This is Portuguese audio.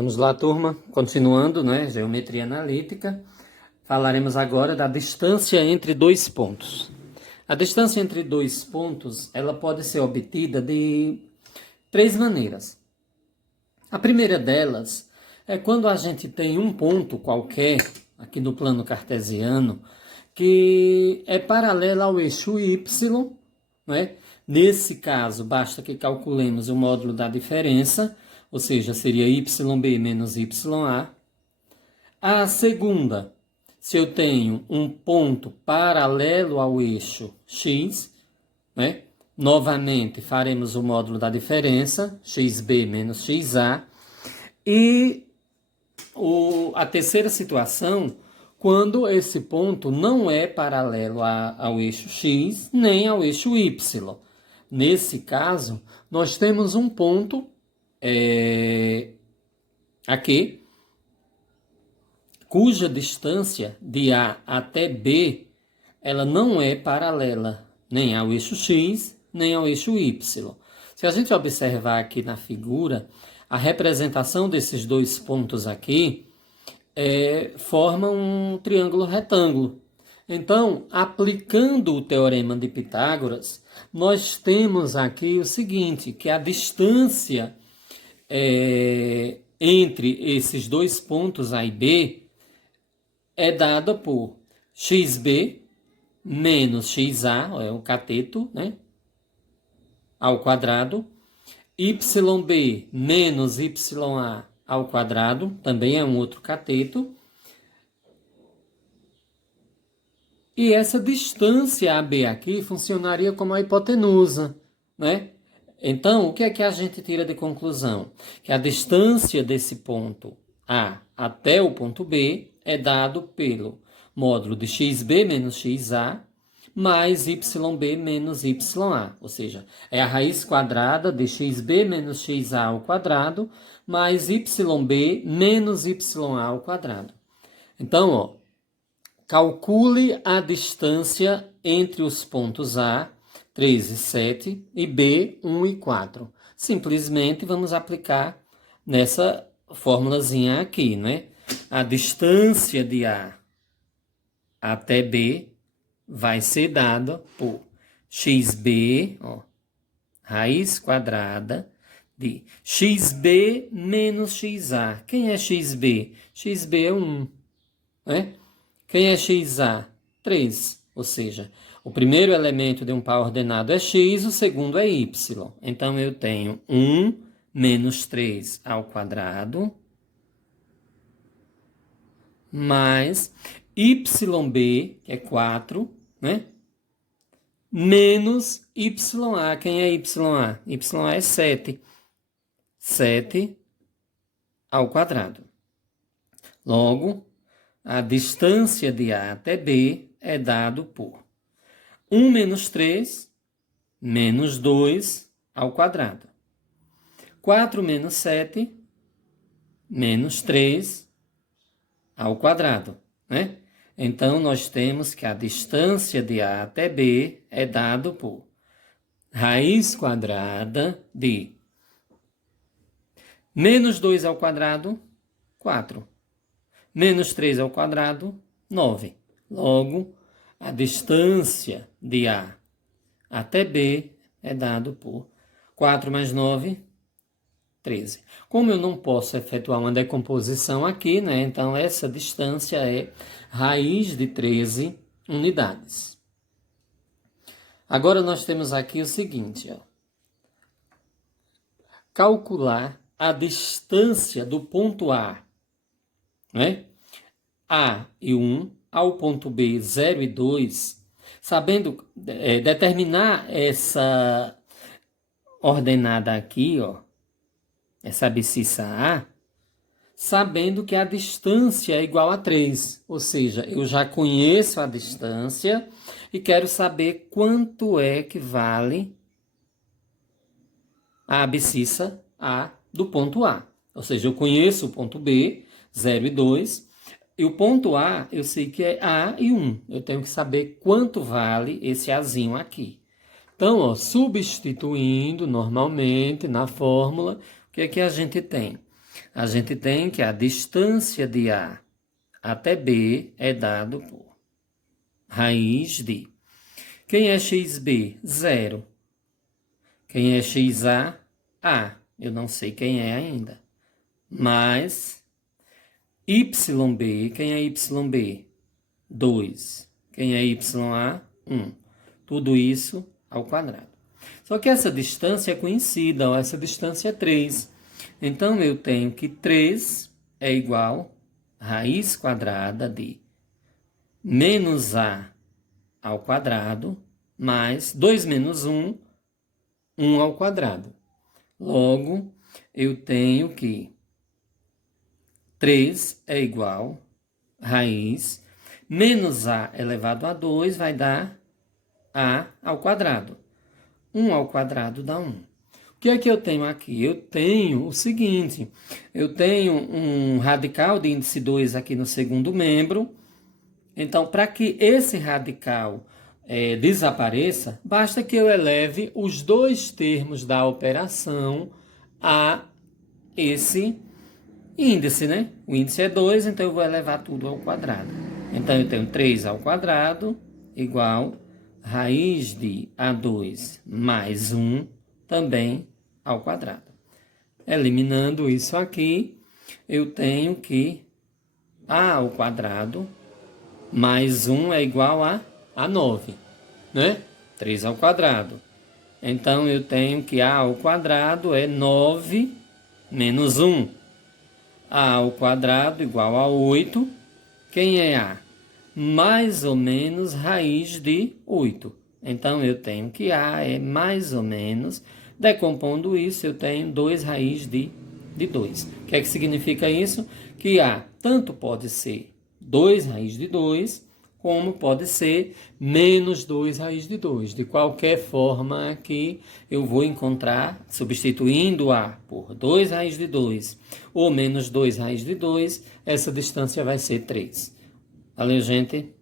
Vamos lá, turma. Continuando, né? Geometria analítica. Falaremos agora da distância entre dois pontos. A distância entre dois pontos, ela pode ser obtida de três maneiras. A primeira delas é quando a gente tem um ponto qualquer, aqui no plano cartesiano, que é paralelo ao eixo y, né? Nesse caso, basta que calculemos o módulo da diferença, ou seja, seria yb menos ya. A segunda, se eu tenho um ponto paralelo ao eixo x, né? Novamente faremos o módulo da diferença, xb menos xa. E a terceira situação, quando esse ponto não é paralelo ao eixo x nem ao eixo y. Nesse caso, nós temos um ponto aqui, cuja distância de A até B, ela não é paralela nem ao eixo X, nem ao eixo Y. Se a gente observar aqui na figura, a representação desses dois pontos aqui forma um triângulo retângulo. Então, aplicando o teorema de Pitágoras, nós temos aqui o seguinte, que a distância entre esses dois pontos A e B é dada por xb menos xa, é o cateto, né, ao quadrado, yb menos ya ao quadrado, também é um outro cateto, e essa distância AB aqui funcionaria como a hipotenusa, né? Então, o que é que a gente tira de conclusão? Que a distância desse ponto A até o ponto B é dado pelo módulo de xb menos xa mais yb menos ya. Ou seja, é a raiz quadrada de xb menos xa ao quadrado mais yb menos ya ao quadrado. Então, ó, calcule a distância entre os pontos A, 3 e 7, e B, 1 e 4. Simplesmente vamos aplicar nessa formulazinha aqui, né? A distância de A até B vai ser dada por xb, ó, raiz quadrada de xb menos xa. Quem é xb? Xb é 1, né? Quem é xa? 3, ou seja, o primeiro elemento de um par ordenado é x, o segundo é y. Então, eu tenho 1 menos 3 ao quadrado, mais yb, que é 4, né? Menos ya. Quem é ya? Ya é 7. 7 ao quadrado. Logo, a distância de A até B é dado por 1 menos 3 menos 2 ao quadrado. 4 menos 7 menos 3 ao quadrado, né? Então, nós temos que a distância de A até B é dado por raiz quadrada de menos 2 ao quadrado, 4. Menos 3 ao quadrado, 9. Logo, a distância de A até B é dado por 4 mais 9, 13. Como eu não posso efetuar uma decomposição aqui, né? Então, essa distância é raiz de 13 unidades. Agora, nós temos aqui o seguinte, ó. Calcular a distância do ponto A, né? A e 1 ao ponto B, 0 e 2, sabendo determinar essa ordenada aqui, ó, essa abscissa A, sabendo que a distância é igual a 3, ou seja, eu já conheço a distância e quero saber quanto é que vale a abscissa A do ponto A. Ou seja, eu conheço o ponto B, 0 e 2, e o ponto A eu sei que é A e 1. Eu tenho que saber quanto vale esse Azinho aqui. Então, ó, substituindo normalmente na fórmula, o que é que a gente tem? A gente tem que a distância de A até B é dado por raiz de... Quem é XB? 0. Quem é XA? A. Eu não sei quem é ainda. Mais YB. Quem é YB? 2. Quem é YA? 1. Tudo isso ao quadrado. Só que essa distância é conhecida, ó, essa distância é 3. Então, eu tenho que 3 é igual a raiz quadrada de menos A ao quadrado, mais 2 menos 1, 1 ao quadrado. Logo, eu tenho que 3 é igual a raiz, menos A elevado a 2 vai dar A ao quadrado. 1 ao quadrado dá 1. O que é que eu tenho aqui? Eu tenho o seguinte, eu tenho um radical de índice 2 aqui no segundo membro. Então, para que esse radical desapareça, basta que eu eleve os dois termos da operação a esse índice, né? O índice é 2, então eu vou elevar tudo ao quadrado. Então, eu tenho 3 ao quadrado igual raiz de A2 mais 1 também ao quadrado. Eliminando isso aqui, eu tenho que A ao quadrado mais 1 é igual a 9, né? 3 ao quadrado. Então, eu tenho que A ao quadrado é 9 menos 1. A ao quadrado igual a 8. Quem é A? Mais ou menos raiz de 8. Então, eu tenho que A é mais ou menos, decompondo isso, eu tenho 2 raiz de 2. O que é que significa isso? Que A tanto pode ser 2 raiz de 2, como pode ser menos 2 raiz de 2. De qualquer forma aqui, eu vou encontrar, substituindo A por 2 raiz de 2 ou menos 2 raiz de 2, essa distância vai ser 3. Valeu, gente?